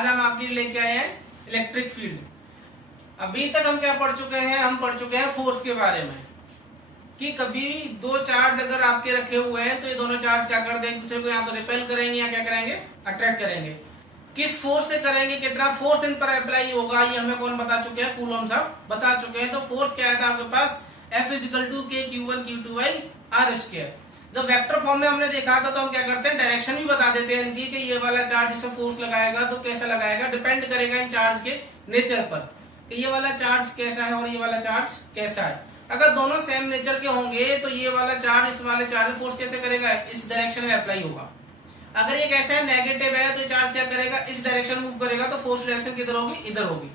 आज हम आपके लिए लेके आए हैं इलेक्ट्रिक फील्ड। अभी तक हम क्या पढ़ चुके हैं, हम पढ़ चुके हैं फोर्स के बारे में कि कभी दो चार्ज अगर आपके रखे हुए हैं तो ये दोनों चार्ज क्या कर देंगे, एक दूसरे को या तो रिपेल करेंगे या क्या करेंगे, अट्रैक्ट करेंगे। किस फोर्स से करेंगे, कितना फोर्स इन पर अप्लाई होगा, ये हमें कौन बता चुके हैं, कूलॉम साहब बता चुके हैं। तो फोर्स क्या है था आपके पास, F = K Q1 Q2/r²। जब वेक्टर फॉर्म में हमने देखा था तो हम क्या करते हैं, डायरेक्शन भी बता देते हैं इनकी कि ये वाला चार्ज इसे फोर्स लगाएगा तो कैसा लगाएगा, डिपेंड करेगा इन चार्ज के नेचर पर कि ये वाला चार्ज कैसा है और ये वाला चार्ज कैसा है। अगर दोनों सेम नेचर के होंगे तो ये वाला चार्ज इस वाले चार्ज फोर्स कैसे करेगा, इस डायरेक्शन में अप्लाई होगा। अगर ये कैसा है, नेगेटिव है, तो चार्ज क्या करेगा, इस डायरेक्शन मूव करेगा, तो फोर्स डायरेक्शन किधर होगी, इधर होगी।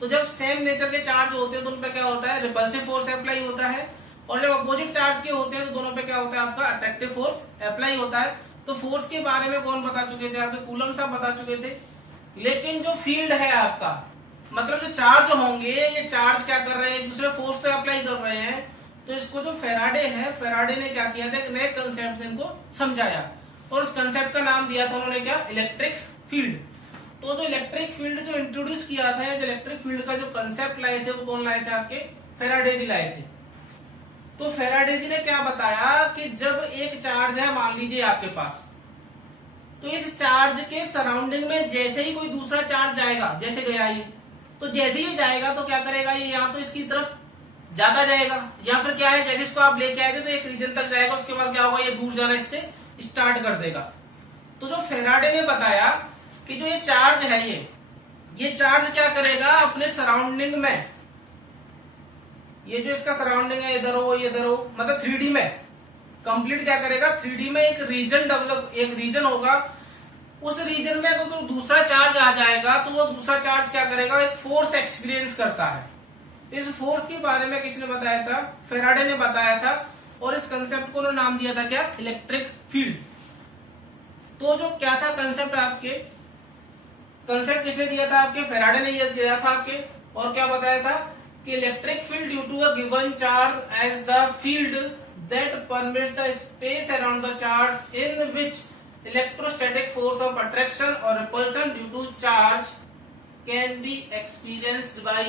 तो जब सेम नेचर के चार्ज होते हैं तो उन पे क्या होता है, रिपल्सिव फोर्स अप्लाई होता है, और जब अपोजिट चार्ज के होते हैं तो दोनों पे क्या होता है, आपका अट्रैक्टिव फोर्स अप्लाई होता है। तो फोर्स के बारे में कौन बता चुके थे, आपके कूलॉम साहब बता चुके थे। लेकिन जो फील्ड है आपका, मतलब जो चार्ज होंगे, ये चार्ज क्या कर रहे हैं, एक दूसरे फोर्स तो अप्लाई कर रहे हैं। तो इसको जो फेराडे है, फेराडे ने क्या किया था, एक नए कंसेप्ट इनको समझाया और उस कंसेप्ट का नाम दिया था उन्होंने क्या, इलेक्ट्रिक फील्ड। तो जो इलेक्ट्रिक फील्ड जो इंट्रोड्यूस किया था, जो इलेक्ट्रिक फील्ड का जो कंसेप्ट लाए थे वो कौन लाए थे, आपके फेराडे जी लाए थे। तो फेराडे जी ने क्या बताया कि जब एक चार्ज है मान लीजिए आपके पास, तो इस चार्ज के सराउंडिंग में जैसे ही कोई दूसरा चार्ज जाएगा, जैसे गया ये, तो जैसे ही जाएगा तो क्या करेगा, ये या तो इसकी तरफ ज्यादा जाएगा या फिर क्या है, जैसे इसको आप लेके आए थे तो एक रीजन तक जाएगा, उसके बाद क्या होगा, ये दूर जाना इससे स्टार्ट कर देगा। तो जो फेराडे ने बताया कि जो ये चार्ज है, ये चार्ज क्या करेगा, अपने सराउंडिंग में, ये जो इसका सराउंडिंग है, इधर हो इधर हो, मतलब 3D में कंप्लीट क्या करेगा, 3D में एक रीजन डेवलप, एक रीजन होगा, उस रीजन में अगर कोई दूसरा चार्ज आ जाएगा तो वो दूसरा चार्ज क्या करेगा, एक फोर्स एक्सपीरियंस करता है। इस फोर्स के बारे में किसने बताया था, फेराडे ने बताया था, और इस कंसेप्ट को नाम दिया था क्या, इलेक्ट्रिक फील्ड। तो जो क्या था कंसेप्ट, आपके कंसेप्ट किसने दिया था, आपके फेराडे ने दिया था आपके, और क्या बताया था कि electric field due to a given charge as the field that permits the space around the charge in which electrostatic force of attraction और repulsion due to charge can be experienced by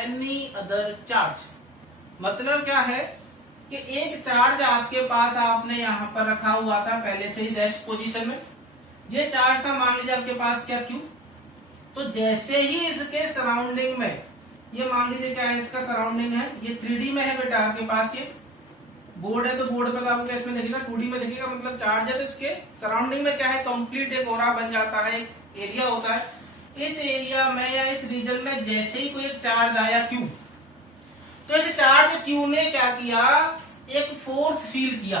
any other charge. मतलब क्या है कि एक charge आपके पास आपने यहाँ पर रखा हुआ था पहले से ही रेस्ट पोजीशन में, ये चार्ज था मान लीजिए आपके पास क्या, क्यू। तो जैसे ही इसके सराउंडिंग में, ये मान लीजिए क्या है, इसका सराउंडिंग है, ये 3D में है बेटा आपके पास, ये बोर्ड है तो बोर्ड पर आपको इसमें दिखेगा, 2D में दिखेगा, मतलब चार्ज है तो इसके सराउंडिंग में क्या है, कंप्लीट एक ओरा बन जाता है, एक एरिया होता है। इस एरिया में या इस रीजन में जैसे ही कोई एक चार्ज आया क्यू, तो इस चार्ज क्यू ने क्या किया, एक फोर्स फील किया।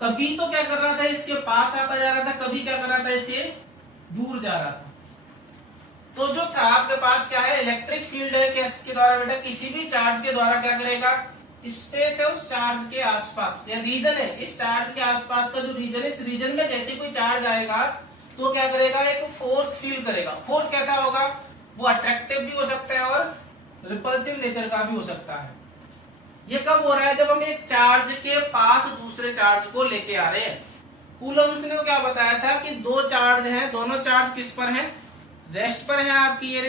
कभी तो क्या कर रहा था, इसके पास आता जा रहा था, कभी क्या कर रहा था, इससे दूर जा रहा था। तो जो था आपके पास क्या है, इलेक्ट्रिक फील्ड है, किसके द्वारा बेटा, किसी भी चार्ज के द्वारा क्या करेगा, स्पेस है उस चार्ज के आसपास, या रीजन है इस चार्ज के आसपास का जो रीजन है, इस रीजन में जैसे कोई चार्ज आएगा तो क्या करेगा, एक फोर्स फील करेगा। फोर्स कैसा होगा, वो अट्रैक्टिव भी हो सकता है और रिपल्सिव नेचर का भी हो सकता है। ये कब हो रहा है, जब हम एक चार्ज के पास दूसरे चार्ज को लेके आ रहे हैं। कूलॉम ने तो क्या बताया था कि दो चार्ज हैं, दोनों चार्ज किस पर हैं, रेस्ट पर है आपकी ये,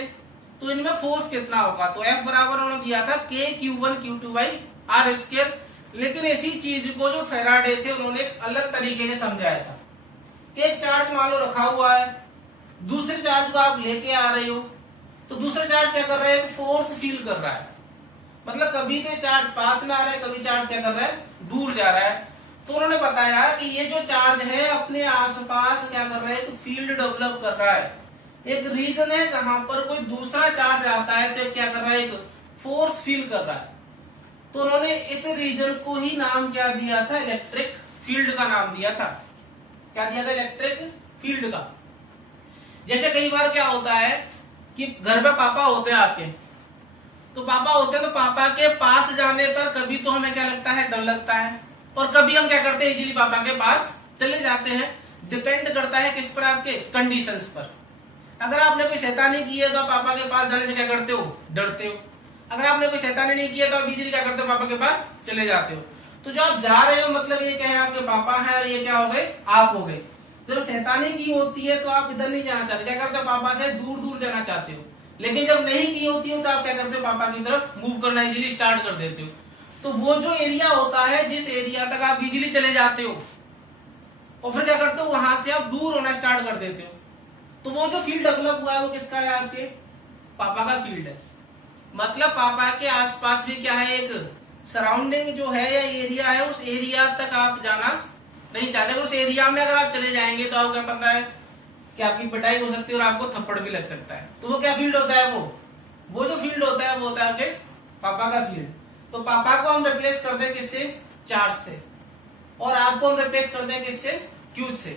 तो इनमें फोर्स कितना होगा, तो F बराबर उन्होंने दिया था K Q1 Q2/r²। लेकिन इसी चीज को जो फेराडे थे उन्होंने एक अलग तरीके से समझाया था। एक चार्ज मान लो रखा हुआ है, दूसरे चार्ज को आप लेके आ रहे हो, तो दूसरा चार्ज क्या कर रहा है, फोर्स फील कर रहा है। मतलब कभी तो चार्ज पास में आ रहा है, कभी चार्ज क्या कर रहा है, दूर जा रहा है। तो उन्होंने बताया कि ये जो चार्ज है अपने आसपास क्या कर रहा है, एक फील्ड डेवलप कर रहा है, एक रीजन है जहां पर कोई दूसरा चार्ज आता है तो क्या कर रहा है, एक फोर्स फील कर रहा है। तो उन्होंने इस रीजन को ही नाम क्या दिया था, इलेक्ट्रिक फील्ड का नाम दिया था। क्या दिया था, इलेक्ट्रिक फील्ड का। जैसे कई बार क्या होता है कि घर में पापा होते हैं आपके, तो पापा होते हैं तो पापा के पास जाने पर कभी तो हमें क्या लगता है, डर लगता है, और कभी हम क्या करते हैं, इजीली पापा के पास चले जाते हैं। डिपेंड करता है किस पर, आपके कंडीशंस पर। अगर आपने कोई शैतानी की है तो आप पापा के पास जाने से क्या करते हो, डरते हो। अगर आपने कोई शैतानी नहीं की है तो आप इजीली क्या करते हो, पापा के पास चले जाते हो। तो जो आप जा रहे हो मतलब ये क्या है, आपके पापा हैं और ये क्या हो गए, आप हो गए। जब शैतानी की होती है तो आप इधर नहीं जाना चाहते, क्या करते हो, पापा से दूर दूर जाना चाहते हो। लेकिन जब नहीं की होती है तो आप क्या करते हो, पापा की तरफ मूव करना इजीली स्टार्ट कर देते हो। तो वो जो एरिया होता है, जिस एरिया तक आप इजीली चले जाते हो, और फिर क्या करते हो, वहां से आप दूर होना स्टार्ट कर देते हो। तो वो जो फील्ड डेवलप हुआ है वो किसका है, आपके पापा का फील्ड है। मतलब पापा के आसपास भी क्या है, एक सराउंडिंग जो है या एरिया है, उस एरिया तक आप जाना नहीं चाहते। उस एरिया में अगर आप चले जाएंगे तो आपको क्या पता है कि आपकी पिटाई हो सकती है और आपको थप्पड़ भी लग सकता है। तो वो क्या फील्ड होता है, वो जो फील्ड होता है वो होता है आपके पापा का फील्ड। तो पापा को हम रिप्लेस कर दें किससे, चार्ज से, और आपको हम रिप्लेस कर दें किससे, क्यूज से।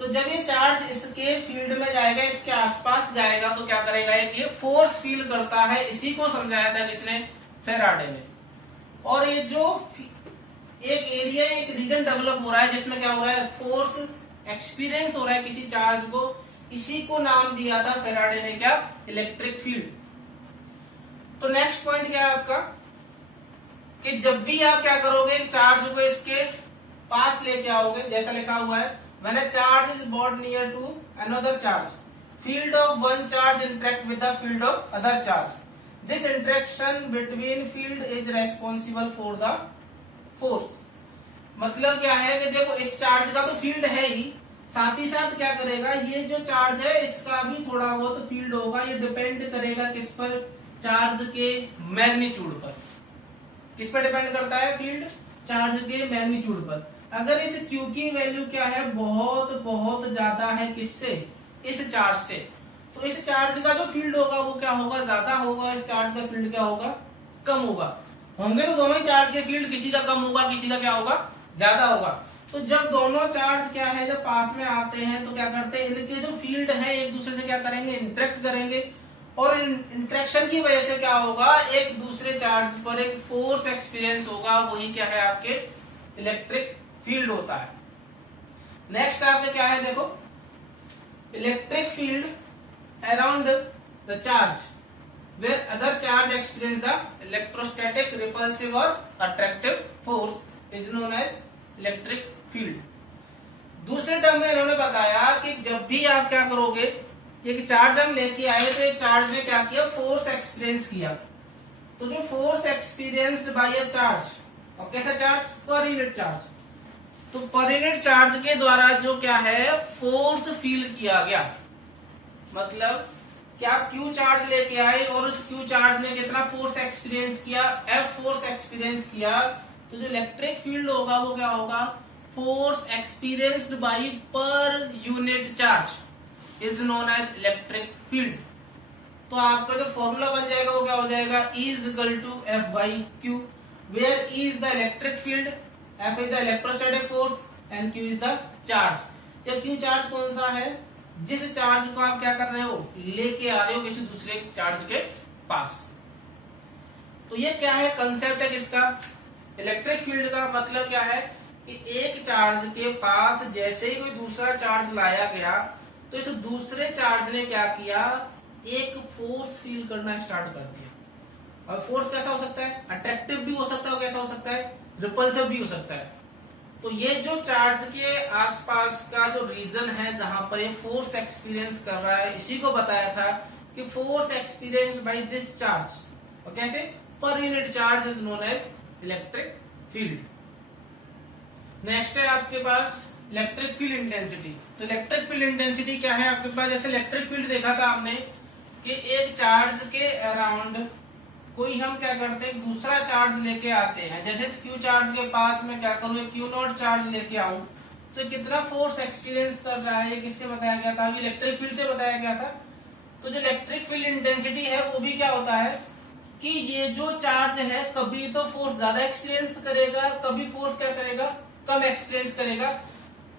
तो जब ये चार्ज इसके फील्ड में जाएगा, इसके आसपास जाएगा, तो क्या करेगा, एक ये फोर्स फील करता है। इसी को समझाया था किसने, फेराडे ने। और ये जो एक एरिया, एक रीजन डेवलप हो रहा है जिसमें क्या हो रहा है, फोर्स एक्सपीरियंस हो रहा है किसी चार्ज को, इसी को नाम दिया था फेराडे ने, क्या, इलेक्ट्रिक फील्ड। तो नेक्स्ट पॉइंट क्या है आपका, कि जब भी आप क्या करोगे, चार्ज को इसके पास लेके आओगे, जैसा लिखा हुआ है, when a charge is brought near to another charge, field of one charge interact with the field of other charge. This interaction between field is responsible for the force. मतलब क्या है कि देखो, इस चार्ज का तो फील्ड है ही, साथ ही साथ क्या करेगा, ये जो चार्ज है इसका भी थोड़ा बहुत फील्ड होगा। ये डिपेंड करेगा किस पर, चार्ज के मैग्नीट्यूड पर। किस पर डिपेंड करता है फील्ड, चार्ज के मैग्नीट्यूड पर। अगर इस Q की वैल्यू क्या है, बहुत बहुत ज्यादा है, किससे, इस चार्ज से, तो इस चार्ज का जो फील्ड होगा वो क्या होगा, ज्यादा होगा। इस चार्ज का फील्ड क्या होगा, कम होगा। होंगे तो दोनों ही चार्ज के फील्ड, किसी का कम होगा, किसी का क्या होगा, ज्यादा होगा। तो जब दोनों चार्ज क्या है, जब पास में आते हैं तो क्या करते हैं, इनके जो फील्ड है एक दूसरे से क्या करेंगे, इंटरेक्ट करेंगे। और इंटरेक्शन की वजह से क्या होगा, एक दूसरे चार्ज पर एक फोर्स एक्सपीरियंस होगा। वही क्या है, आपके इलेक्ट्रिक फील्ड होता है। नेक्स्ट आपके क्या है, देखो, electric field around the charge where other charge experience the electrostatic, repulsive और attractive force is known as electric field. दूसरे टर्म में इन्होंने बताया कि जब भी आप क्या करोगे, एक चार्ज हम लेके आए, तो ये चार्ज ने क्या किया, फोर्स एक्सपीरियंस किया। तो जो force experienced bye a charge, और कैसा चार्ज, पर यूनिट चार्ज, तो पर यूनिट चार्ज के द्वारा जो क्या है, फोर्स फील किया गया। मतलब कि आप Q चार्ज लेके आए और उस Q चार्ज ने कितना फोर्स एक्सपीरियंस किया, F फोर्स एक्सपीरियंस किया। तो जो इलेक्ट्रिक फील्ड होगा वो क्या होगा, force experienced by per unit charge is known as electric field. तो आपका जो फॉर्मूला बन जाएगा वो क्या हो जाएगा, E is equal to F by Q, where E is the electric field, F is the electrostatic force and Q is the charge। या Q चार्ज कौन सा है, जिस चार्ज को आप क्या कर रहे हो, लेके आ रहे हो किसी दूसरे चार्ज के पास। तो ये क्या है, कंसेप्ट है किसका, इलेक्ट्रिक फील्ड का। मतलब क्या है कि एक चार्ज के पास जैसे ही कोई दूसरा चार्ज लाया गया, तो इस दूसरे चार्ज ने क्या किया, एक फोर्स फील करना स्टार्ट कर दिया। और फोर्स कैसा हो सकता है, अट्रैक्टिव भी हो सकता है, कैसा हो सकता है, रिपल्सिव भी हो सकता है। तो ये जो चार्ज के आसपास का जो रीजन है जहां पर ये फोर्स एक्सपीरियंस कर रहा है, इसी को बताया था कि force experience by this charge, और कैसे, per unit charge is known as electric field. Next है आपके पास इलेक्ट्रिक फील्ड इंटेंसिटी। तो इलेक्ट्रिक फील्ड इंटेंसिटी क्या है आपके पास, जैसे इलेक्ट्रिक फील्ड देखा था हमने कि एक चार्ज के अराउंड कोई हम क्या करते हैं, दूसरा चार्ज लेके आते हैं। जैसे Q चार्ज के पास में क्या करूँ, Q नॉट चार्ज लेके आऊं, तो कितना फोर्स एक्सपीरियंस कर रहा है, किससे बताया गया था, इलेक्ट्रिक फील्ड से बताया गया था। तो जो इलेक्ट्रिक फील्ड इंटेंसिटी है वो भी क्या होता है कि ये जो चार्ज है कभी तो फोर्स ज्यादा एक्सपीरियंस करेगा, कभी फोर्स क्या करेगा, कम एक्सपीरियंस करेगा।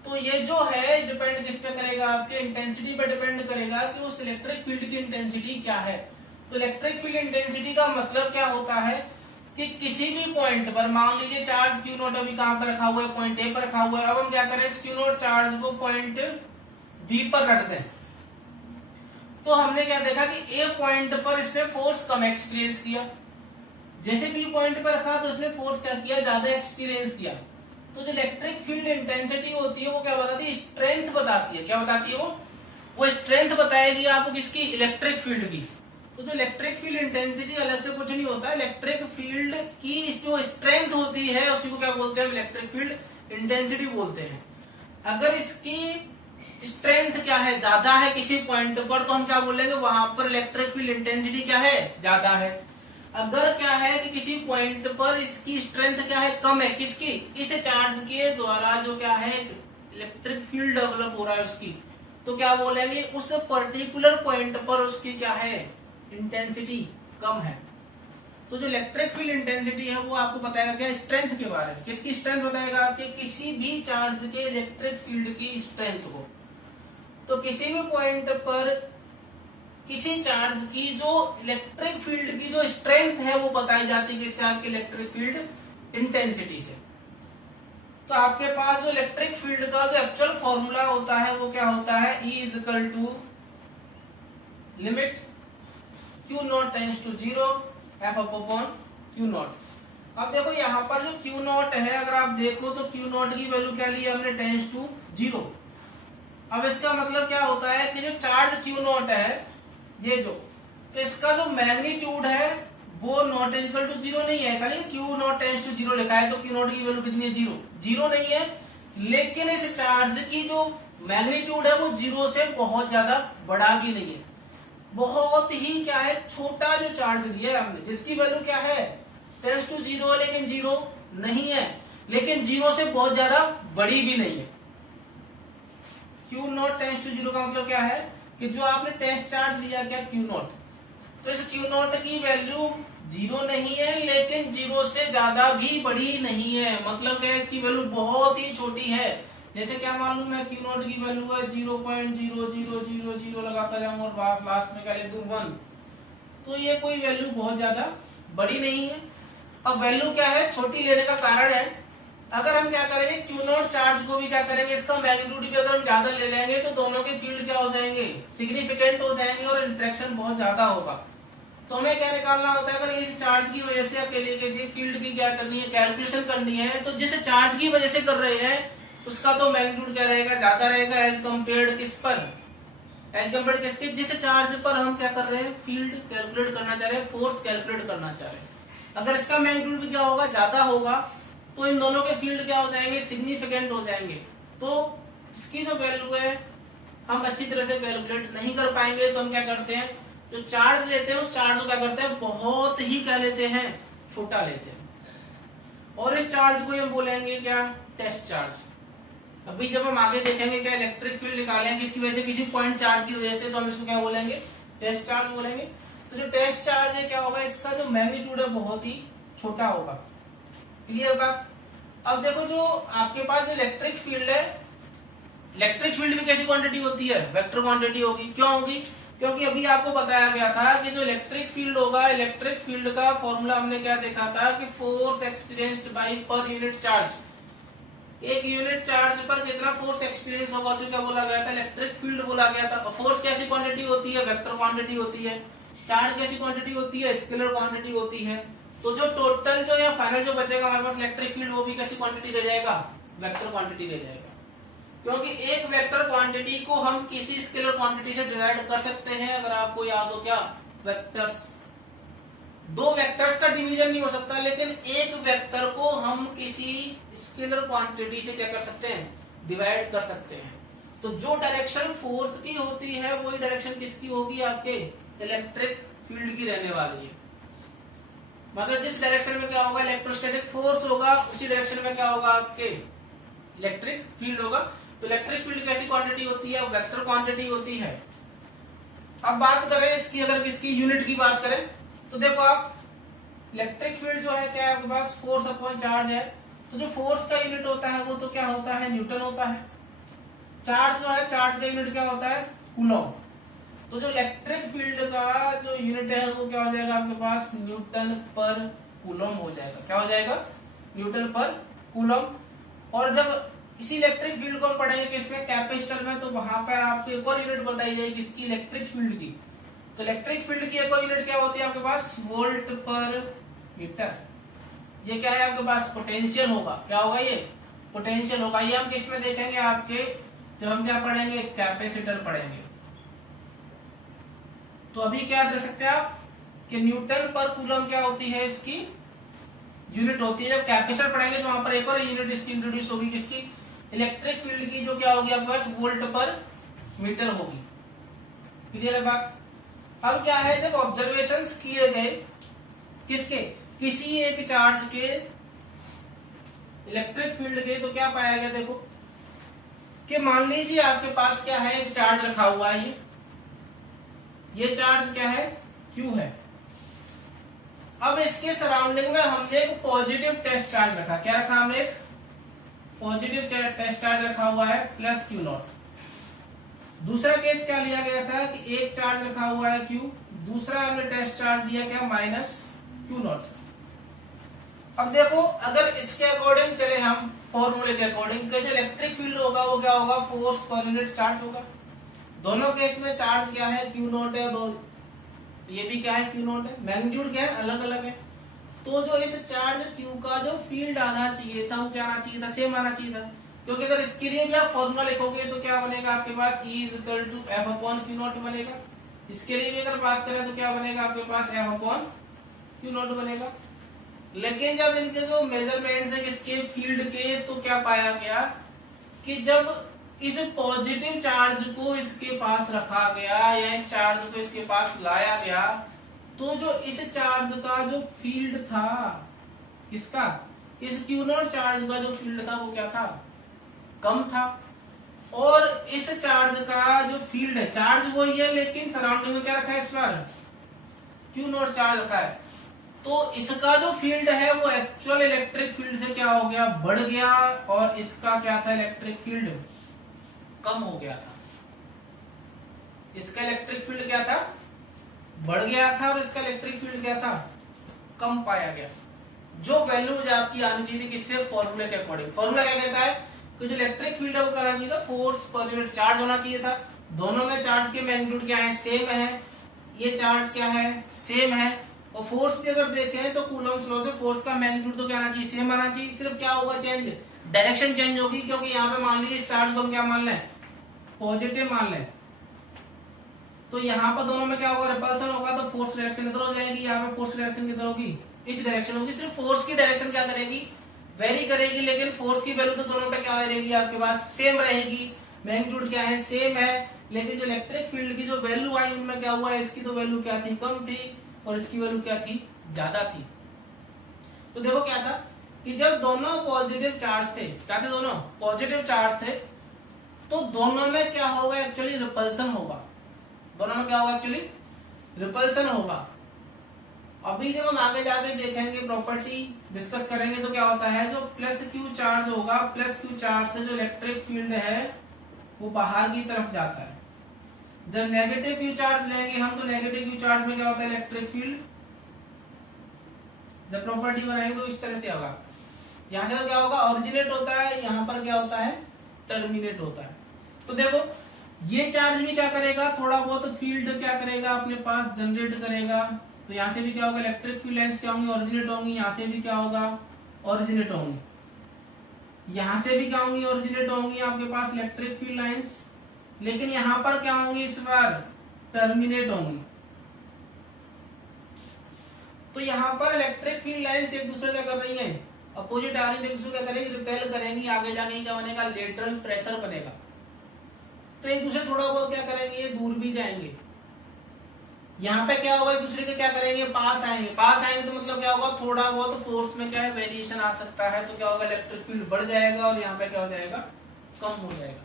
तो ये जो है डिपेंड किस पे करेगा, आपके इंटेंसिटी पे डिपेंड करेगा कि उस इलेक्ट्रिक फील्ड की इंटेंसिटी क्या है। तो इलेक्ट्रिक फील्ड इंटेंसिटी का मतलब क्या होता है कि किसी भी पॉइंट पर, मान लीजिए चार्ज Q नोट अभी कहां पर रखा हुआ है, पॉइंट A पर रखा हुआ है। अब हम क्या करें, इस Q नोट चार्ज को पॉइंट B पर रख दें। तो हमने क्या देखा कि A पॉइंट पर इसने फोर्स कम एक्सपीरियंस किया, जैसे B पॉइंट पर रखा तो इसने फोर्स क्या किया, ज्यादा एक्सपीरियंस किया। तो जो इलेक्ट्रिक फील्ड इंटेंसिटी होती है वो क्या बताती है, स्ट्रेंथ बताती है। क्या बताती है वो स्ट्रेंथ बताएगी आपको किसकी, इलेक्ट्रिक फील्ड की। तो जो इलेक्ट्रिक फील्ड इंटेंसिटी अलग से कुछ नहीं होता है, इलेक्ट्रिक फील्ड की जो स्ट्रेंथ होती है उसी को क्या बोलते हैं, इलेक्ट्रिक फील्ड इंटेंसिटी बोलते हैं। अगर इसकी स्ट्रेंथ क्या है, ज्यादा है किसी पॉइंट पर, तो हम क्या बोलेंगे, वहां पर इलेक्ट्रिक फील्ड इंटेंसिटी क्या है, ज्यादा है। अगर क्या है कि किसी पॉइंट पर इसकी स्ट्रेंथ क्या है, कम है, किसकी, इस चार्ज के द्वारा जो क्या है इलेक्ट्रिक फील्ड डेवलप हो रहा है उसकी, तो क्या बोलेंगे, उस पर्टिकुलर पॉइंट पर उसकी क्या है, इंटेंसिटी कम है। तो जो इलेक्ट्रिक फील्ड इंटेंसिटी है वो आपको बताएगा क्या, स्ट्रेंथ के बारे में। किसकी स्ट्रेंथ बताएगा, कि किसी भी चार्ज के इलेक्ट्रिक फील्ड की स्ट्रेंथ को। तो किसी भी पॉइंट पर किसी चार्ज की जो इलेक्ट्रिक फील्ड की जो स्ट्रेंथ है वो बताई जाती है किससे, आपके इलेक्ट्रिक फील्ड इंटेंसिटी से। तो आपके पास जो इलेक्ट्रिक फील्ड का जो एक्चुअल फॉर्मूला होता है वो क्या होता है, E is equal to limit Q naught tends to 0 F upon Q naught. अब देखो यहाँ पर जो Q नॉट है, अगर आप देखो तो Q नॉट की वैल्यू क्या ली हमने, टेंड्स टू 0। अब इसका मतलब क्या होता है कि जो चार्ज Q नॉट है ये जो, तो इसका जो मैग्नीट्यूड है वो नॉट इक्वल टू 0 नहीं है। ऐसा नहीं Q नॉट टेंड्स टू 0 लिखा है तो Q नॉट की वैल्यू कितनी है, 0। 0 नहीं है, लेकिन इस चार्ज की जो मैग्नीट्यूड है वो 0 से बहुत ज्यादा बड़ा भी नहीं है। बहुत ही क्या है, छोटा जो चार्ज लिया है हमने, जिसकी वैल्यू क्या है, टेंड्स टू 0, लेकिन 0 नहीं है, लेकिन 0 से बहुत ज्यादा बड़ी भी नहीं है। Q नॉट टेंड्स टू 0 का मतलब क्या है कि जो आपने टेस्ट चार्ज लिया क्या, Q नॉट, तो इस Q नॉट की वैल्यू 0 नहीं है, लेकिन 0 से ज्यादा भी बड़ी नहीं है। मतलब क्या है, इसकी वैल्यू बहुत ही छोटी है। जैसे क्या मालूम है, Q नॉट की वैल्यू है 0.0000 लगाता जाऊंगा और लास्ट में क्या लिख दूं, 1। तो ये कोई वैल्यू बहुत ज्यादा बड़ी नहीं है। अब वैल्यू क्या है, छोटी लेने का कारण है, अगर हम क्या करेंगे, Q नॉट चार्ज को भी क्या करेंगे, इसका मैग्नीट्यूड भी अगर हम ज्यादा ले लेंगे तो दोनों के फील्ड क्या हो जाएंगे, सिग्निफिकेंट हो जाएंगे और इंटरेक्शन बहुत ज्यादा होगा। तो हमें क्या निकालना होता है, अगर इस चार्ज की वजह से अकेले किसी फील्ड की क्या करनी है, कैलकुलेशन करनी है, तो जिस चार्ज की वजह से कर रहे हैं उसका तो मैग्नीट्यूड क्या रहेगा, ज्यादा रहेगा एज कम्पेयर्ड किस पर, एज कम्पेयर्ड किसके, जिस चार्ज पर हम क्या कर रहे हैं, फील्ड कैलकुलेट करना चाह रहे हैं, फोर्स कैलकुलेट करना चाह रहे हैं। अगर इसका मैग्नीट्यूड भी क्या होगा, ज्यादा होगा, तो इन दोनों के फील्ड क्या हो जाएंगे, सिग्निफिकेंट हो जाएंगे। तो इसकी जो वैल्यू है हम अच्छी तरह से कैलकुलेट नहीं कर पाएंगे। तो हम क्या करते हैं, जो चार्ज लेते हैं उस चार्ज को क्या करते हैं, बहुत ही क्या लेते हैं, छोटा लेते हैं, और इस चार्ज को हम बोलेंगे क्या, टेस्ट चार्ज। अभी जब हम आगे देखेंगे क्या इलेक्ट्रिक फील्ड निकालेंगे इसकी वजह से, किसी पॉइंट चार्ज की वजह से, तो हम इसको क्या बोलेंगे, टेस्ट चार्ज बोलेंगे। तो जो टेस्ट चार्ज है क्या होगा, इसका जो मैग्नीट्यूड है बहुत ही छोटा होगा। क्लियर बात। अब देखो जो आपके पास जो इलेक्ट्रिक फील्ड है, इलेक्ट्रिक फील्ड भी कैसी क्वांटिटी होती है, वेक्टर क्वांटिटी होगी। क्यों होगी, क्योंकि अभी आपको बताया गया था कि जो इलेक्ट्रिक फील्ड होगा, इलेक्ट्रिक फील्ड का फॉर्मूला हमने क्या देखा था कि force experienced by per unit charge. एक यूनिट चार्ज पर कितना फोर्स एक्सपीरियंस होगा उसे क्या बोला गया था, इलेक्ट्रिक फील्ड बोला गया था। फोर्स कैसी क्वांटिटी होती है, वेक्टर क्वांटिटी होती है। चार्ज कैसी क्वांटिटी होती है, स्केलर क्वांटिटी होती है। तो जो टोटल जो या फाइनल जो बचेगा हमारे पास इलेक्ट्रिक फील्ड, वो भी कैसी क्वांटिटी रह जाएगा, वेक्टर क्वांटिटी रह जाएगा। क्योंकि एक वेक्टर क्वांटिटी को हम किसी स्केलर क्वांटिटी से डिवाइड कर सकते हैं। अगर आपको याद हो क्या, वेक्टर्स, दो वेक्टर्स का डिवीजन नहीं हो सकता, लेकिन एक वेक्टर को हम किसी स्केलर क्वांटिटी से क्या कर सकते हैं, डिवाइड कर सकते हैं। तो जो डायरेक्शन फोर्स की होती है वही डायरेक्शन किसकी होगी, आपके इलेक्ट्रिक फील्ड की रहने वाली है। मतलब जिस डायरेक्शन में क्या होगा, इलेक्ट्रोस्टैटिक फोर्स होगा, उसी डायरेक्शन में क्या होगा, आपके इलेक्ट्रिक फील्ड होगा। तो इलेक्ट्रिक फील्ड कैसी क्वांटिटी होती है, वेक्टर क्वांटिटी होती है। अब बात करें इसकी, अगर किसकी यूनिट की बात करें, तो देखो आप इलेक्ट्रिक फील्ड जो है क्या है आपके पास, फोर्स अपॉन चार्ज है। तो जो फोर्स का यूनिट होता है वो तो क्या होता है, न्यूटन होता है। चार्ज जो है, चार्ज का यूनिट क्या होता है, कूलॉम। तो जो इलेक्ट्रिक फील्ड का जो यूनिट है वो क्या हो जाएगा आपके पास, न्यूटन पर कूलॉम हो जाएगा। क्या हो जाएगा, न्यूटन पर कूलॉम। और जब इसी इलेक्ट्रिक फील्ड को हम पढ़ेंगे किसमें, कैपेसिटर में, तो वहां पर आपको एक और यूनिट बताई जाएगी इसकी, इलेक्ट्रिक फील्ड की। तो इलेक्ट्रिक फील्ड की एक और यूनिट क्या होती है आपके पास, वोल्ट पर मीटर। ये क्या है आपके पास, पोटेंशियल होगा। क्या होगा ये, पोटेंशियल होगा। ये हम किस में देखेंगे आपके, जब हम क्या पढ़ेंगे, कैपेसिटर पढ़ेंगे। तो अभी क्या याद रख सकते हैं आप कि न्यूटन पर कूलम क्या होती है, इसकी यूनिट होती है। जब कैपेसिटर पढ़ेंगे तो वहां पर एक और यूनिट इसकी इंट्रोड्यूस होगी, किसकी, इलेक्ट्रिक फील्ड की, जो क्या होगी आपके पास, वोल्ट पर मीटर होगी। क्लियर है बात। अब क्या है, जब ऑब्जर्वेशंस किए गए किसके, किसी एक चार्ज के इलेक्ट्रिक फील्ड के, तो क्या पाया गया, देखो कि मान लीजिए आपके पास क्या है, एक चार्ज रखा हुआ है, ये चार्ज क्या है, Q है। अब इसके सराउंडिंग में हमने एक पॉजिटिव टेस्ट चार्ज रखा। क्या रखा हमने, एक पॉजिटिव टेस्ट चार्ज रखा हुआ है प्लस Q नॉट। दूसरा केस क्या लिया गया था कि एक चार्ज रखा हुआ है Q, दूसरा हमने टेस्ट चार्ज दिया क्या, माइनस Q नॉट। अब देखो अगर इसके अकॉर्डिंग चले हम, फॉर्मूले के अकॉर्डिंग, जो इलेक्ट्रिक फील्ड होगा वो क्या होगा, फोर्स पर यूनिट चार्ज होगा। दोनों केस में चार्ज क्या है, Q नॉट है, दो ये भी क्या है, Q नॉट है, मैग्नीट्यूड क्या है, अलग अलग है। तो जो इस चार्ज Q का जो फील्ड आना चाहिए था वो क्या आना चाहिए था, सेम आना चाहिए था। क्योंकि अगर इसके लिए भी आप फॉर्मूला लिखोगे तो क्या बनेगा आपके पास, E is equal to F upon Q naught बनेगा। इसके लिए भी अगर बात करें तो क्या बनेगा आपके पास, एफ अपॉन क्यू नॉट बनेगा। लेकिन जब इनके जो मेजरमेंट है इसके फील्ड के, तो क्या पाया गया कि जब इस पॉजिटिव चार्ज को इसके पास रखा गया या इस चार्ज को इसके पास लाया गया, तो जो इस चार्ज का जो फील्ड था, किसका, इस क्यू नॉट चार्ज का जो फील्ड था वो क्या था, कम था। और इस चार्ज का जो फील्ड है, चार्ज वही है लेकिन सराउंडिंग में क्या रखा है, इस बार क्यू नॉट चार्ज रखा है। तो इसका जो फील्ड है वो एक्चुअल इलेक्ट्रिक फील्ड से क्या हो गया, बढ़ गया, और इसका क्या था, इलेक्ट्रिक फील्ड कम हो गया था। इसका इलेक्ट्रिक फील्ड क्या था, बढ़ गया था, और इसका इलेक्ट्रिक फील्ड क्या था, कम पाया गया। जो वैल्यूज आपकी आनी चाहिए थी किससे, फॉर्मूले के अकॉर्डिंग। फॉर्मूला क्या कहता है कि जो इलेक्ट्रिक फील्ड है वो करना चाहिए था, फोर्स पर यूनिट चार्ज होना चाहिए था। दोनों में चार्ज के मैग्नीट्यूड क्या है, सेम है। ये चार्ज क्या है, सेम है। और फोर्स भी अगर देखें तो कूलम्स लॉ से फोर्स का मैग्नीट्यूड तो क्या आना चाहिए, सेम आना चाहिए। सिर्फ क्या होगा, चेंज, डायरेक्शन चेंज होगी। क्योंकि यहाँ पे मान लीजिए इस चार्ज को हम क्या मान लें, पॉजिटिव मान लें, तो यहाँ पर दोनों में क्या होगा, रिपल्सन होगा, तो फोर्स डायरेक्शन इधर हो जाएगी, यहाँ पे फोर्स डायरेक्शन किधर होगी, इस डायरेक्शन होगी। सिर्फ फोर्स की डायरेक्शन क्या करेगी, वेरी करेगी, लेकिन फोर्स की वैल्यू तो दोनों पे क्या रहेगी आपके पास, सेम रहेगी। मैग्नीट्यूड क्या है, सेम है। लेकिन जो इलेक्ट्रिक फील्ड की जो वैल्यू आई उनमें क्या हुआ है, इसकी तो वैल्यू क्या थी, कम थी, और इसकी वैल्यू क्या थी, ज्यादा थी। तो देखो क्या था कि जब दोनों पॉजिटिव चार्ज थे, क्या थे, दोनों पॉजिटिव चार्ज थे, तो दोनों में क्या होगा, एक्चुअली रिपल्सन होगा। दोनों में क्या होगा, एक्चुअली रिपल्सन होगा। अभी जब हम आगे जाके देखेंगे, प्रॉपर्टी डिस्कस करेंगे, तो क्या होता है, जो प्लस क्यू चार्ज होगा, प्लस क्यू चार्ज से जो इलेक्ट्रिक फील्ड है वो बाहर की तरफ जाता है। जब नेगेटिव क्यू चार्ज लेंगे हम, तो नेगेटिव क्यू चार्ज में क्या होता है, इलेक्ट्रिक फील्ड, जब प्रॉपर्टी बनाएंगे तो इस तरह से होगा। यहाँ से तो क्या होगा, ओरिजिनेट होता है, यहाँ पर क्या होता है, टर्मिनेट होता है। तो देखो ये चार्ज भी क्या करेगा, थोड़ा बहुत फील्ड क्या करेगा, अपने पास जनरेट करेगा। तो यहाँ से भी क्या होगा, इलेक्ट्रिक फील्ड लाइंस क्या होंगी, ओरिजिनेट होंगी। यहाँ से भी क्या होगा, ओरिजिनेट होंगी। यहाँ से भी क्या होंगी, ओरिजिनेट होंगी आपके पास इलेक्ट्रिक फील्ड लाइंस। लेकिन यहाँ पर क्या होंगी, इस बार टर्मिनेट होंगी। तो यहाँ पर इलेक्ट्रिक फील्ड लाइंस एक दूसरे क्या कर रही हैं, अपोजिट आ रही है, एक दूसरे क्या करेंगी, रिपेल करेंगी। आगे जाके क्या बनेगा, लेटरल प्रेशर बनेगा। तो एक दूसरे थोड़ा बहुत क्या करेंगे, ये दूर भी जाएंगे। यहाँ पे क्या होगा, एक दूसरे के क्या करेंगे, पास आएंगे। पास आएंगे तो मतलब क्या होगा, थोड़ा बहुत फोर्स में क्या है, वेरिएशन आ सकता है। तो क्या होगा, इलेक्ट्रिक फील्ड बढ़ जाएगा, और यहाँ पे क्या हो जाएगा, कम हो जाएगा।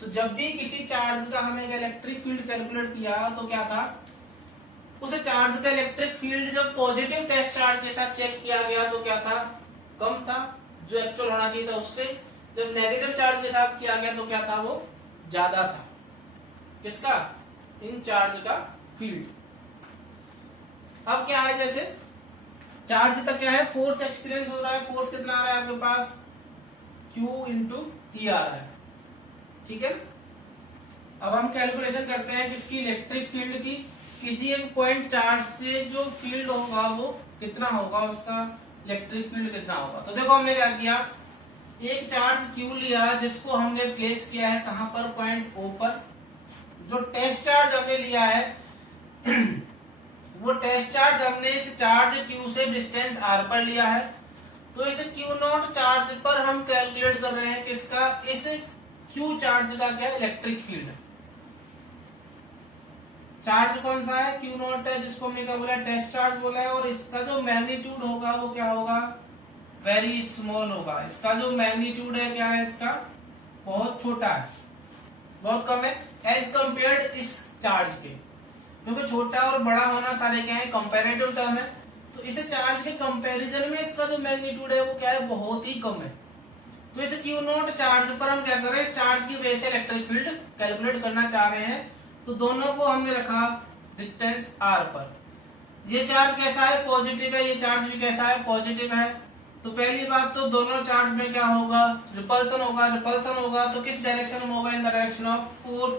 तो जब भी किसी चार्ज का हमें इलेक्ट्रिक फील्ड कैलकुलेट किया, तो क्या था, उस चार्ज का इलेक्ट्रिक फील्ड जब पॉजिटिव टेस्ट चार्ज के साथ चेक किया गया तो क्या था, कम था, जो एक्चुअल होना चाहिए था उससे। जब नेगेटिव चार्ज के साथ किया गया तो क्या था, वो ज्यादा था। किसका, इन चार्ज का फील्ड। अब क्या है, जैसे चार्ज का क्या है, फोर्स एक्सपीरियंस हो रहा है। फोर्स कितना आ रहा है आपके पास, Q इंटू T आ रहा है। ठीक है। अब हम कैलकुलेशन करते हैं किसकी, इलेक्ट्रिक फील्ड की। किसी एक पॉइंट चार्ज से जो फील्ड होगा वो कितना होगा, उसका इलेक्ट्रिक फील्ड कितना होगा। तो देखो हमने क्या किया एक चार्ज Q लिया जिसको हमने प्लेस किया है कहां पर, पॉइंट O पर। जो टेस्ट चार्ज हमने लिया है वो टेस्ट चार्ज हमने इस चार्ज Q से डिस्टेंस R पर लिया है। तो इस Q0 चार्ज पर हम कैलकुलेट कर रहे हैं किसका, इस Q चार्ज का क्या, इलेक्ट्रिक फील्ड। चार्ज कौन सा है, Q0 है, जिसको हमने क्या बोला, टेस्ट चार्ज बोला है। और इसका जो मैग्नीट्यूड होगा वो क्या होगा, वेरी स्मॉल होगा। इसका जो मैग्नीट्यूड है क्या है, इसका बहुत छोटा है, बहुत कम है एज कंपेयर्ड इस चार्ज के। क्योंकि छोटा और बड़ा होना सारे क्या है, कंपैरेटिव टर्म है। तो इस चार्ज के कंपैरिजन में इसका जो मैग्नीट्यूड है वो क्या है, बहुत ही कम है। तो इस Q0 चार्ज पर हम क्या कर रहे हैं, इस चार्ज की वजह से इलेक्ट्रिक फील्ड कैलकुलेट करना चाह रहे हैं। तो दोनों को हमने रखा डिस्टेंस R पर। ये चार्ज कैसा है, पॉजिटिव है, ये चार्ज भी कैसा है, पॉजिटिव है। तो पहली बात तो दोनों चार्ज में क्या होगा, रिपल्सन होगा। रिपल्सन होगा तो किस डायरेक्शन में होगा, in the direction of force.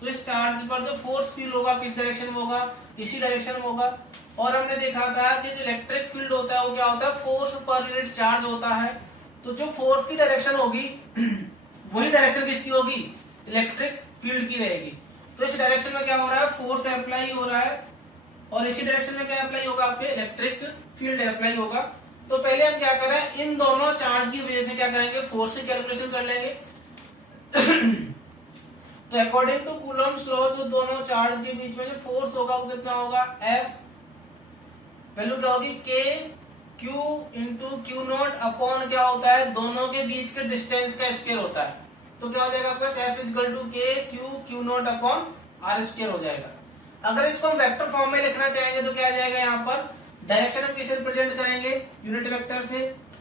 तो इस चार्ज पर जो फोर्स फील होगा किस डायरेक्शन में होगा, इसी डायरेक्शन में होगा। और हमने देखा था कि जो इलेक्ट्रिक फील्ड होता है वो क्या होता है, फोर्स पर यूनिट चार्ज होता है। तो जो फोर्स की डायरेक्शन होगी वही डायरेक्शन किसकी होगी, इलेक्ट्रिक फील्ड की रहेगी। तो इस डायरेक्शन में क्या हो रहा है, फोर्स अप्लाई हो रहा है, और इसी डायरेक्शन में क्या अप्लाई होगा, आपके इलेक्ट्रिक फील्ड अप्लाई होगा। तो पहले हम क्या करें, इन दोनों चार्ज की वजह से क्या करेंगे, फोर्स की कैलकुलेशन कर लेंगे। तो अकॉर्डिंग टू कूलम्ब्स लॉ जो दोनों चार्ज के बीच में जो फोर्स होगा वो कितना होगा, F वैल्यू क्या होगी, K Q into Q0 upon क्या होता है, दोनों के बीच के डिस्टेंस का स्क्वायर होता है। तो क्या हो जाएगा आपका, F equal to K Q Q0 upon R square हो जाएगा। अगर इसको हम वेक्टर फॉर्म में लिखना चाहेंगे तो क्या आ जाएगा, यहाँ पर डायरेक्शन हम किसे रिप्रेजेंट करेंगे, यूनिट वेक्टर से।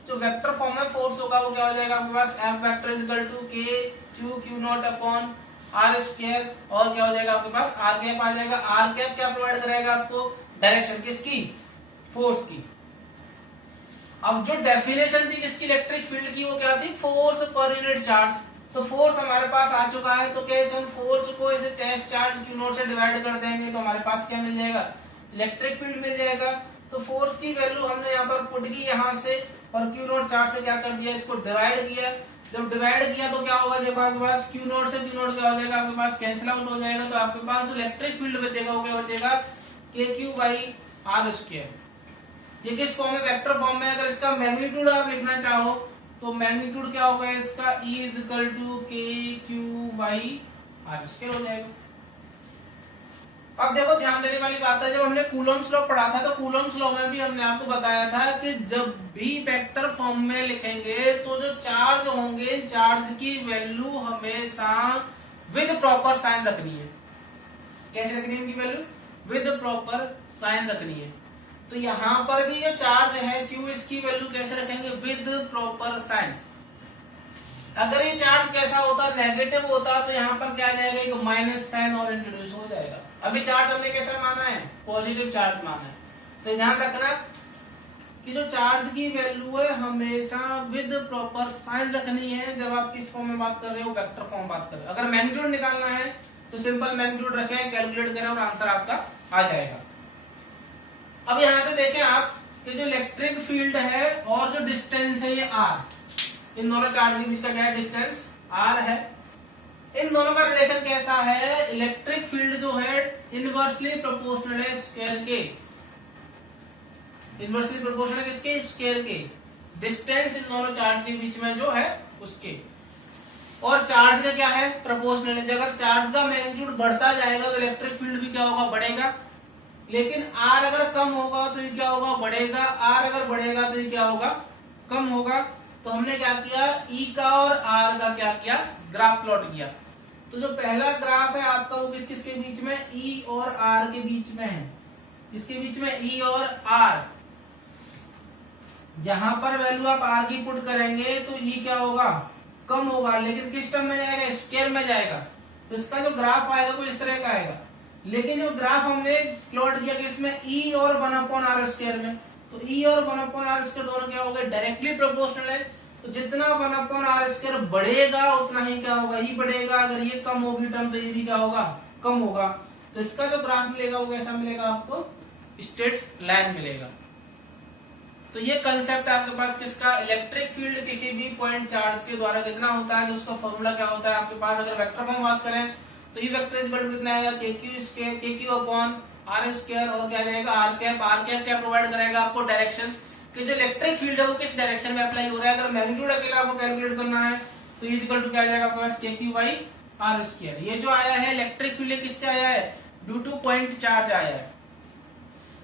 जो वेक्टर फॉर्म में फोर्स होगा वो क्या हो जाएगा आपके पास, F vector equal to K Q Q0 upon R square. और क्या हो जाएगा आपके पास, R कैप आ जाएगा। R कैप क्या प्रोवाइड कराएगा आपको, डायरेक्शन किसकी, फोर्स की। अब जो डेफिनेशन थी किसकी, इलेक्ट्रिक फील्ड की, वो क्या थी, फोर्स पर यूनिट चार्ज। तो फोर्स हमारे पास आ चुका है। तो कैसे हम फोर्स को इसे टेस्ट चार्ज Q0 से डिवाइड कर देंगे तो हमारे पास क्या मिल जाएगा, इलेक्ट्रिक फील्ड मिल जाएगा। तो फोर्स की वैल्यू हमने यहाँ पर पुट की यहाँ से, और Q0 चार्ज से क्या कर दिया, इसको डिवाइड किया। जब डिवाइड किया तो क्या होगा, देखो आपके पास Q0 से Q0 क्या हो जाएगा, आपके पास कैंसिल आउट हो जाएगा। तो आपके पास जो इलेक्ट्रिक फील्ड बचेगा वो क्या बचेगा, KQ बाई R स्क्वायर। ये किस फॉर्म में, वेक्टर फॉर्म में। अगर इसका मैग्नीट्यूड आप लिखना चाहो तो मैग्नीट्यूड क्या होगा इसका, E is equal to KQ by R square हो जाएगा। अब देखो ध्यान देने वाली बात है, जब हमने कूलम्ब्स लॉ पढ़ा था तो कूलम्ब्स लॉ में भी हमने आपको बताया था कि जब भी वेक्टर फॉर्म में लिखेंगे तो जो चार्ज होंगे, चार्ज की वैल्यू हमेशा विद प्रॉपर साइन रखनी है। कैसे रखनी है इनकी वैल्यू, विद प्रॉपर साइन रखनी है। तो यहाँ पर भी जो चार्ज है Q, इसकी वैल्यू कैसे रखेंगे, विद प्रॉपर साइन। अगर ये चार्ज कैसा होता, नेगेटिव होता, तो यहाँ पर क्या आ जाएगा, एक माइनस साइन और इंट्रोड्यूस हो जाएगा। अभी चार्ज हमने कैसा माना है, पॉजिटिव चार्ज माना है। तो ध्यान रखना कि जो चार्ज की वैल्यू है हमेशा विद प्रॉपर साइन रखनी है। जब आप किस फॉर्म में बात कर रहे हो, वेक्टर फॉर्म बात कर रहे हो। अगर मैग्नीट्यूड निकालना है तो सिंपल मैग्नीट्यूड रखें, कैलकुलेट करें और आंसर आपका आ जाएगा। अब यहां से देखें आप कि जो इलेक्ट्रिक फील्ड है और जो डिस्टेंस है ये R, इन दोनों चार्ज के बीच का क्या है, डिस्टेंस R है। इन दोनों का रिलेशन कैसा है, इलेक्ट्रिक फील्ड जो है इनवर्सली प्रोपोर्शनल है स्क्वायर के। इनवर्सली प्रोपोर्शनल है किसके, स्क्वायर के। डिस्टेंस इन दोनों चार्ज के बीच में जो है उसके। और चार्ज का क्या है, प्रोपोर्शनल है। अगर चार्ज का मैग्नीट्यूड बढ़ता जाएगा तो इलेक्ट्रिक फील्ड भी क्या होगा, बढ़ेगा। लेकिन R अगर कम होगा तो ये क्या होगा, बढ़ेगा। R अगर बढ़ेगा तो ये क्या होगा, कम होगा। तो हमने क्या किया, E का और R का क्या किया, ग्राफ प्लॉट किया। तो जो पहला ग्राफ है आपका वो किस किस के बीच में, E और R के बीच में है। इसके बीच में E और R, जहां पर वैल्यू आप R की पुट करेंगे तो E क्या होगा, कम होगा। लेकिन किस टर्म में जाएगा, स्क्वायर में जाएगा। तो इसका जो ग्राफ आएगा वो इस तरह का आएगा। लेकिन जो ग्राफ हमने प्लॉट किया कि इसमें E और 1/r स्क्वायर में, तो E और 1/r स्क्वायर दोनों क्या हो गए, डायरेक्टली प्रोपोर्शनल है। तो जितना 1/r स्क्वायर बढ़ेगा उतना ही क्या होगा, ही बढ़ेगा। अगर ये कम होगी टर्म तो ये भी क्या होगा, कम होगा। तो इसका जो ग्राफ मिलेगा वो कैसा मिलेगा आपको, स्ट्रेट लाइन मिलेगा। तो ये कंसेप्ट आपके पास किसका, इलेक्ट्रिक फील्ड किसी भी पॉइंट चार्ज के द्वारा कितना होता है, तो उसका फॉर्मूला क्या होता है आपके पास। अगर वेक्टर फॉर्म बात करें तो ये वेक्टर इज इक्वल टू कितना आएगा, KQ अपॉन R स्क्वायर, और क्या जाएगा R कैप क्या प्रोवाइड करेगा आपको, डायरेक्शन कि जो इलेक्ट्रिक फील्ड है वो किस डायरेक्शन में अप्लाई हो रहा है। अगर मैग्नीट्यूड अकेला आपको कैलकुलेट करना है तो इज इक्वल टू क्या जाएगा आपके पास, KQ/R स्क्वायर। ये जो आया है इलेक्ट्रिक फील्ड किससे आया है, ड्यू टू पॉइंट चार्ज आया है।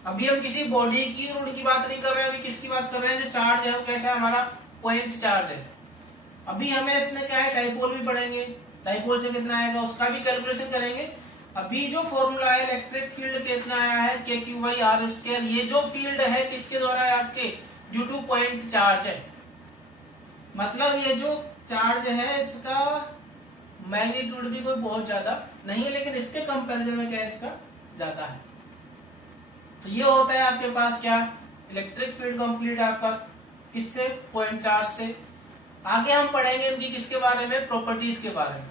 अभी हम किसी बॉडी की रूट की बात नहीं कर रहे हैं, अभी किसकी बात कर रहे हैं, जो चार्ज है वो कैसा है हमारा, पॉइंट चार्ज है। अभी हमें इसमें क्या है, डाइपोल भी पढ़ेंगे, डाइपोल से कितना आएगा उसका भी कैलकुलेशन करेंगे। अभी जो फॉर्मूला है इलेक्ट्रिक फील्ड कितना आया है, KQ/R स्क्वायर। ये जो फील्ड है किसके द्वारा है आपके, ड्यू टू पॉइंट चार्ज है। मतलब ये जो चार्ज है इसका मैग्नीट्यूड भी कोई बहुत ज्यादा नहीं है, लेकिन इसके कंपैरिजन में क्या है, इसका ज्यादा है। तो ये होता है आपके पास क्या, इलेक्ट्रिक फील्ड कंप्लीट आपका किससे, पॉइंट चार्ज से। आगे हम पढ़ेंगे इनकी किसके बारे में, प्रॉपर्टीज के बारे में,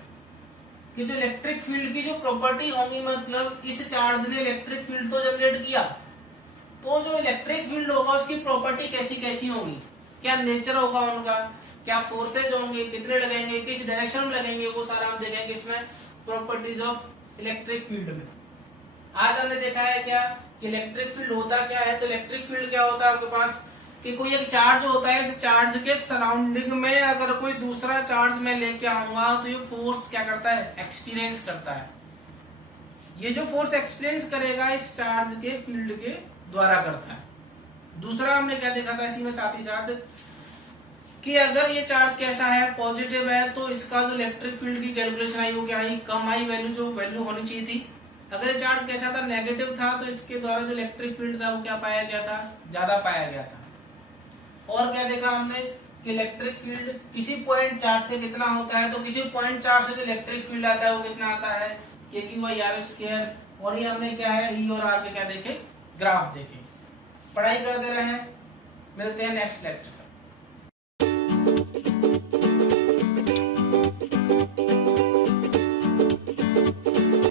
कि जो इलेक्ट्रिक फील्ड की जो प्रॉपर्टी होंगी, मतलब इस चार्ज ने इलेक्ट्रिक फील्ड तो जनरेट किया, तो जो इलेक्ट्रिक फील्ड होगा उसकी प्रॉपर्टी कैसी कैसी होगी, क्या नेचर होगा उनका, क्या फोर्सेज होंगे, कितने लगेंगे, किस डायरेक्शन में लगेंगे, वो सारा हम देखेंगे इसमें प्रॉपर्टीज ऑफ इलेक्ट्रिक फील्ड में। आज हमने देखा है क्या कि इलेक्ट्रिक फील्ड होता क्या है। तो इलेक्ट्रिक फील्ड क्या होता है आपके पास, कि कोई एक चार्ज होता है, इस चार्ज के सराउंडिंग में अगर कोई दूसरा चार्ज मैं लेके आऊंगा तो ये फोर्स क्या करता है, एक्सपीरियंस करता है। ये जो फोर्स एक्सपीरियंस करेगा इस चार्ज के फील्ड के द्वारा करता है। दूसरा हमने क्या देखा था इसी में साथ ही साथ, कि अगर ये चार्ज कैसा है, पॉजिटिव है, तो इसका जो इलेक्ट्रिक फील्ड की कैलकुलेशन आई वो क्या आई, कम आई वैल्यू, जो वैल्यू होनी चाहिए थी। अगर ये चार्ज कैसा था, नेगेटिव था, तो इसके द्वारा जो इलेक्ट्रिक फील्ड था वो क्या पाया गया था, ज्यादा पाया गया था। और क्या देखा हमने कि इलेक्ट्रिक फील्ड किसी पॉइंट चार्ज से कितना होता है, तो किसी पॉइंट चार्ज से जो इलेक्ट्रिक फील्ड आता है वो कितना आता है, KQ/R स्क्वायर। और ये हमने क्या है, E और R के क्या देखे, ग्राफ देखे। पढ़ाई करते रहे, मिलते हैं नेक्स्ट लेक्चर।